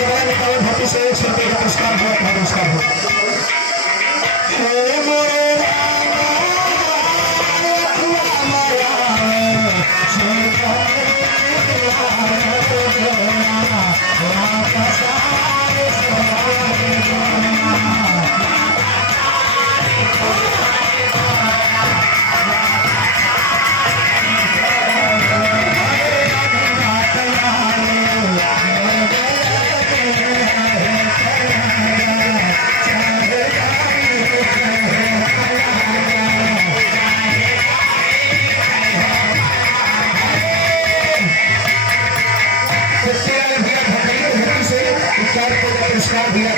समय निकाले भक्ति से 100 रुपये का पुरस्कार हो। नमस्कार हो। पुरस्कार दिया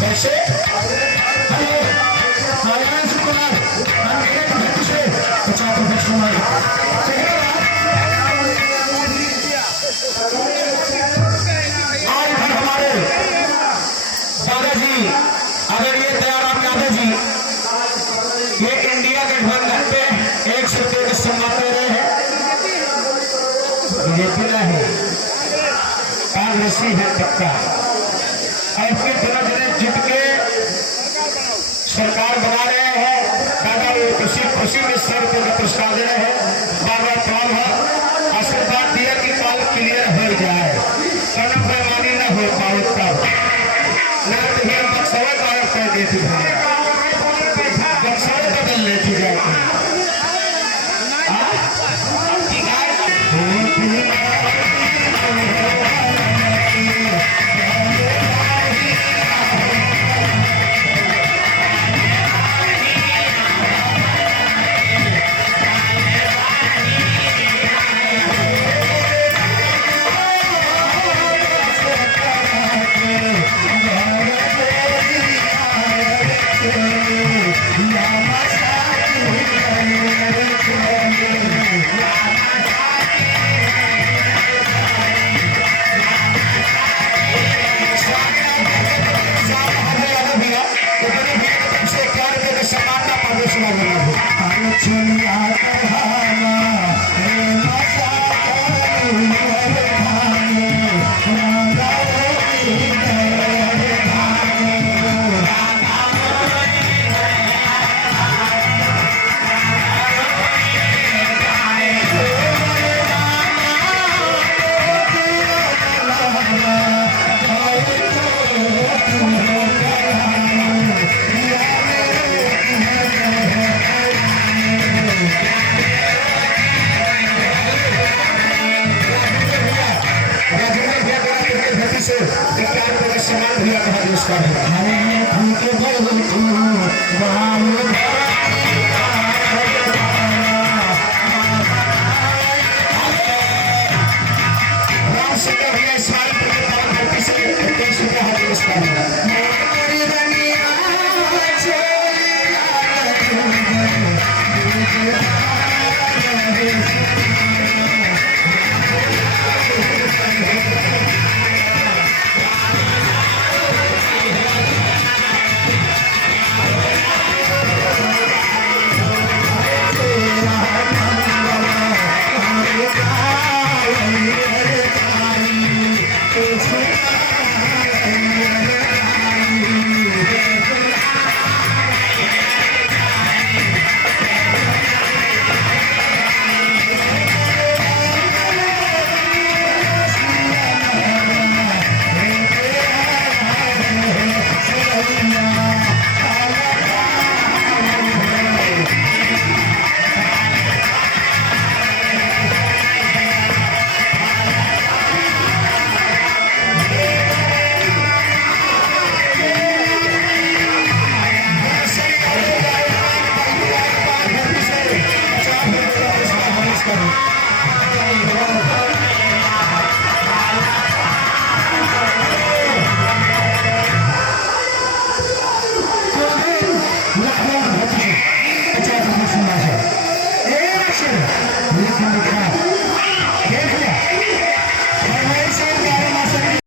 कैसे हमारे दादाजी आदरणीय दयाराम यादव जी ये इंडिया गठबंधन पे 100 रुपये का सम्मान दे रहे हैं। बीजेपी है कांग्रेसी है पक्का ऐसे दोनों जने जीत के सरकार बना रहे हैं। दादा खुशी में 100 रुपये का पुरस्कार दे रहे हैं। बार बार प्रणाम है आशीर्वाद दिया कि काल क्लियर हो जाए कलम बेमानी न हो पाए तब ना तो ये बक्सवा गायब कर देती है बक्सवा बदल लेती जाती सम्मान दिया था देश का राम सिंह भैया इस्माइल से 23 रुपया हर देश का है।